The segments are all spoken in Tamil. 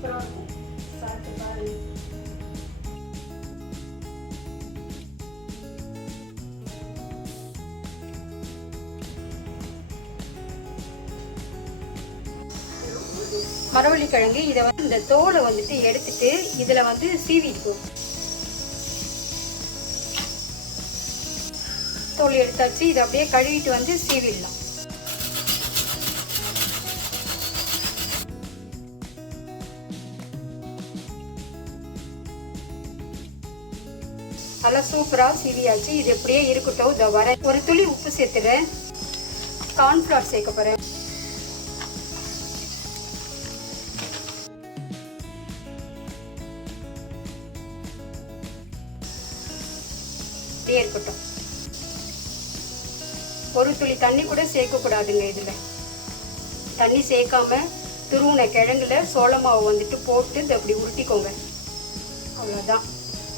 சூப்பராக இருக்கும் சாப்பிட்டு பாருங்க மரவள்ளி கிழங்கு இதை வந்து இந்த தோலை வந்துட்டு எடுத்துட்டு இதில் வந்து சீவிக்கும் தோல் எடுத்தாச்சு இதை அப்படியே கழுவிட்டு வந்து சீவிடலாம். நல்லா சூப்பராக சீவியாச்சு. இது எப்படியே இருக்கட்டும். இதை வர ஒரு துளி உப்பு சேர்த்துறேன் கார்ன்ஃப்ளவர் சேர்க்க போகிறேன் அப்படியே இருக்கட்டும். ஒரு துளி தண்ணி கூட சேர்க்கக்கூடாதுங்க இதில். தண்ணி சேர்க்காம துருவின கிழங்குல சோள மாவு வந்துட்டு போட்டு இதை அப்படி உருட்டிக்கோங்க. அவ்வளோதான்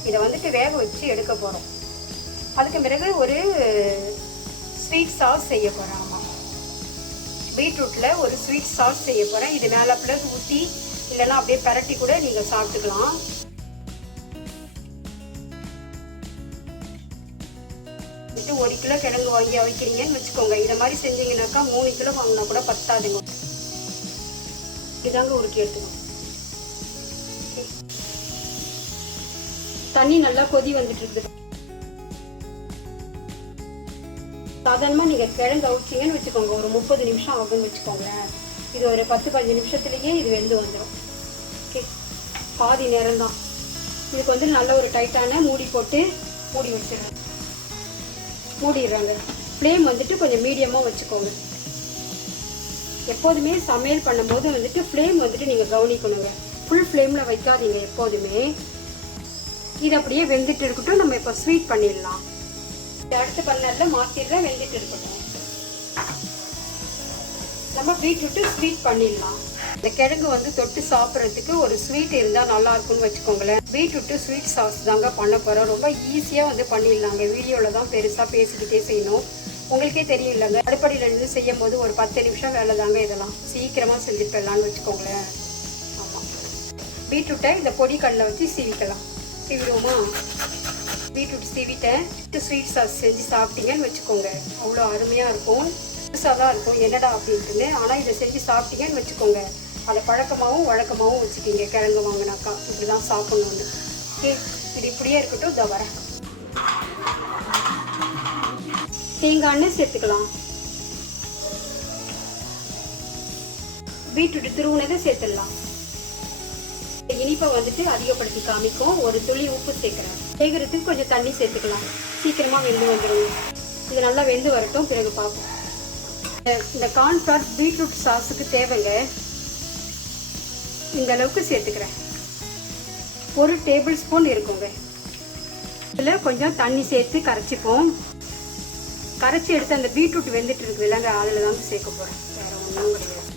இதை வந்துட்டு வேக வச்சு எடுக்க போகிறோம் அதுக்கு பிறகு ஒரு ஸ்வீட் சாஸ் செய்ய போகிறேன் ஆமாம் பீட்ரூட்டில் ஒரு ஸ்வீட் சாஸ் செய்ய போகிறேன் இது மேலே பிளஸ் ஊற்றி இல்லைன்னா அப்படியே பரட்டி கூட நீங்கள் சாப்பிட்டுக்கலாம். வந்துட்டு ஒரு கிலோ கிழங்கு வாங்கி அவிக்கிறீங்கன்னு வச்சுக்கோங்க. இதை மாதிரி செஞ்சீங்கன்னாக்கா மூணு கிலோ வாங்கினா கூட பத்தாதுங்க. இதாங்க உருக்கி எடுத்துக்கோங்க தண்ணி நல்லா கொதி வந்துட்டு இருக்குது சாதாரணமாக நீங்கள் கிழங்கு அவிச்சிங்கன்னு வச்சுக்கோங்க. ஒரு முப்பது நிமிஷம் ஆகும்னு வச்சுக்கோங்களேன். இது ஒரு பத்து பதினஞ்சு நிமிஷத்துலேயே இது வெந்து வந்துடும் ஓகே? பாதி நேரம் தான் இதுக்கு வந்து நல்ல ஒரு டைட்டான மூடி போட்டு மூடி வச்சிடுறேன் மூடிடுறாங்க. ஃப்ளேம் வந்துட்டு கொஞ்சம் மீடியமாக வச்சுக்கோங்க. எப்போதுமே சமையல் பண்ணும்போது வந்துட்டு ஃப்ளேம் வந்துட்டு நீங்கள் கவனிக்கணுங்க. ஃபுல் ஃப்ளேமில் வைக்காதீங்க எப்போதுமே. இது அப்படியே வெந்துட்டு இருக்கட்டும் நம்ம இப்போ ஸ்வீட் பண்ணிடலாம். இது அடுத்த பண்ணரில் மாற்றிடுறேன் வெந்துட்டு இருக்கட்டும். நம்ம பீட்ரூட்டு ஸ்வீட் பண்ணிடலாம். இந்த கிழங்கு வந்து தொட்டு சாப்பிட்றதுக்கு ஒரு ஸ்வீட் இருந்தால் நல்லா இருக்கும்னு வச்சுக்கோங்களேன். பீட்ரூட்டு ஸ்வீட் சாஸ் தாங்க பண்ண போகிறோம் ரொம்ப ஈஸியாக வந்து பண்ணிடலாங்க. வீடியோவில் தான் பெருசாக பேசிக்கிட்டே செய்யணும். உங்களுக்கே தெரியும் இல்லைங்க அடுப்படியில் இருந்து செய்யும் போது ஒரு பத்து நிமிஷம் வேலை தாங்க இதெல்லாம். சீக்கிரமாக செஞ்சுட்டு போயிடலான்னு வச்சுக்கோங்களேன். ஆமாம் பீட்ரூட்டை இந்த பொடி கல்லில் வச்சு சீவிக்கலாம். சீவிடுவோமா? பீட்ரூட் சீவிட்டேன். ஸ்வீட் சாஸ் செஞ்சு சாப்பிட்டீங்கன்னு வச்சுக்கோங்க. அவ்வளோ அருமையாக இருக்கும். புதுசாக தான் இருக்கும். என்னடா அப்படின்ட்டுன்னு. ஆனால் இதை செஞ்சு சாப்பிட்டீங்கன்னு வச்சுக்கோங்க. அதை பழக்கமாகவும் வழக்கமாகவும் வச்சுக்கிங்க. கிழங்கு வாங்கினாக்கா. இப்படி தான் சாப்பிட்ணுன்னு ஓகே? இது இப்படியே இருக்கட்டும். இதை வரேன். தேங்காய் எண்ணெய் சேர்த்துக்கலாம். பீட்ரூட் திருவுனதை சேர்த்துடலாம். இனிப்பை வந்துட்டு அதிகப்படுத்தி காமிக்கும். ஒரு துளி உப்பு சேர்க்குறேன் வேகிறதுக்கு கொஞ்சம் தண்ணி சேர்த்துக்கலாம். சீக்கிரமாக வெந்து வந்துடும் இது நல்லா வெந்து வரட்டும். பிறகு பார்ப்போம். இந்த- இந்த கார்ன்ஃப்ளவர் பீட்ரூட் சாஸுக்கு தேவைங்க. இந்த அளவுக்கு சேர்த்துக்கிறேன். ஒரு டேபிள் ஸ்பூன் இருக்குங்க. இதில் கொஞ்சம் தண்ணி சேர்த்து கரைச்சிப்போம். கரைச்சி எடுத்து அந்த பீட்ரூட் வெந்துட்டு இருக்குது இல்லைங்க அதில் தான் சேர்க்க போகிறேன் வேறு ஒன்றும் கிடையாது.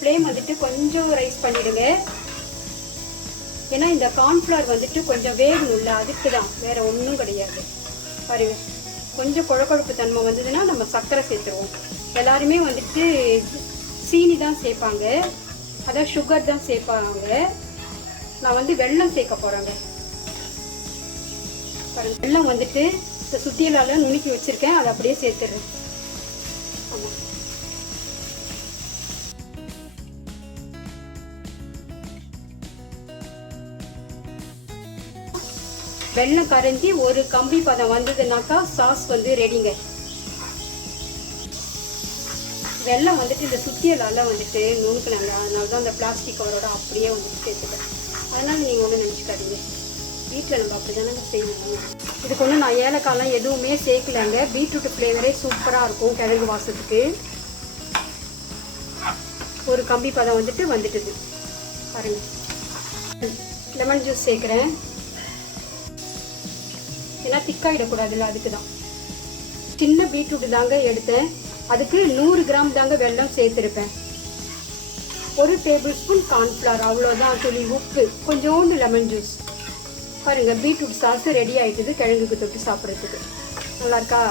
ஃப்ளேம் வந்துட்டு கொஞ்சம் ரைஸ் பண்ணிடுங்க. ஏன்னா இந்த கார்ன்ஃப்ளவர் வந்துட்டு கொஞ்சம் வேகணும்ல அதுக்கு தான் வேற ஒன்றும் கிடையாது. பாருங்க. கொஞ்சம் குழக்குழப்பு தன்மை வந்ததுன்னா நம்ம சர்க்கரை சேர்த்துருவோம். எல்லாருமே வந்துட்டு சீனி தான் சேர்ப்பாங்க. அதான் சுகர் தான் சேர்ப்பாங்க. நான் வந்து வெல்லம் சேர்க்க போகிறேங்க பாருங்க. வெல்லம் வந்துட்டு இந்த சுத்தியலால நுணுக்கி வச்சுருக்கேன். அதை அப்படியே சேர்த்துடுறேன். வெள்ளம் கரைஞ்சி ஒரு கம்பி பதம் வந்ததுனாக்கா சாஸ் வந்து ரெடிங்க வெள்ளம் வந்துட்டு இந்த சுத்தியலால் வந்துட்டு நுணுக்கினாங்க. அதனால தான் அந்த பிளாஸ்டிக் கவரோட அப்படியே வந்துட்டு சேர்த்துட்டேன். அதனால் நீங்கள் ஒன்றும் நினச்சிக்காதீங்க. வீட்டில் நம்ம அப்படி தானே செய்யணும். இதுக்கு ஒன்றும் நான் ஏலக்காய்லாம் எதுவுமே சேர்க்கலைங்க. பீட்ரூட் ஃப்ளேவரே சூப்பராக இருக்கும் கிழங்கு வாசத்துக்கு. ஒரு கம்பி பதம் வந்துட்டு வந்துட்டுது. பாருங்க. லெமன் ஜூஸ் சேர்க்குறேன். ஏன்னா திக்காயிடக்கூடாதுல்ல அதுக்கு தான் சின்ன பீட்ரூட் தாங்க எடுத்தேன். அதுக்கு நூறு கிராம் தாங்க வெள்ளம் சேர்த்துருப்பேன். ஒரு டேபிள் ஸ்பூன் கார்ன்ஃப்ளவர் அவ்வளோதான் துளி உப்பு கொஞ்சோண்டு லெமன் ஜூஸ். பாருங்கள் பீட்ரூட் சாஸ் ரெடி ஆகிட்டுது கிழங்குக்கு தொட்டு சாப்பிட்றதுக்கு. நல்லா இருக்கா?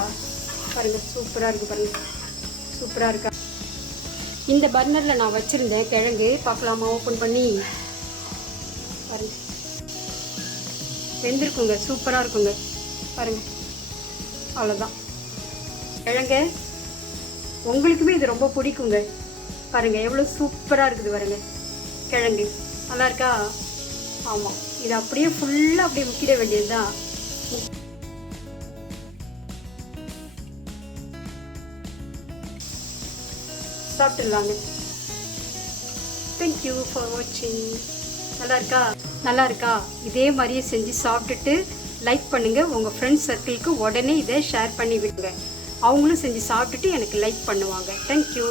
பாருங்கள் சூப்பராக இருக்குது பாருங்கள் சூப்பராக இருக்கா? இந்த பர்னரில் நான் வச்சுருந்தேன் கிழங்கு. பார்க்கலாமா? ஓப்பன் பண்ணி. பாருங்க. வெந்திருக்குங்க சூப்பராக இருக்குங்க. பாருங்கள் அவ்வளோதான் கிழங்க உங்களுக்குமே இது ரொம்ப பிடிக்குங்க. பாருங்கள் எவ்வளோ சூப்பராக இருக்குது பாருங்க. கிழங்கு நல்லா இருக்கா? ஆமாம் இது அப்படியே ஃபுல்லாக அப்படியே முக்கிட வேண்டியது தான் சாப்பிட்டுடலாங்க தேங்க்யூ ஃபார் வாட்சிங் நல்லா இருக்கா? நல்லா இருக்கா? இதே மாதிரியே செஞ்சு சாப்பிட்டுட்டு லைக் பண்ணுங்கள் உங்கள் ஃப்ரெண்ட்ஸ் சர்க்கிளுக்கு உடனே இதை ஷேர் பண்ணி விடுங்க அவங்களும் செஞ்சு சாப்பிட்டுட்டு எனக்கு லைக் பண்ணுவாங்க. தேங்க்யூ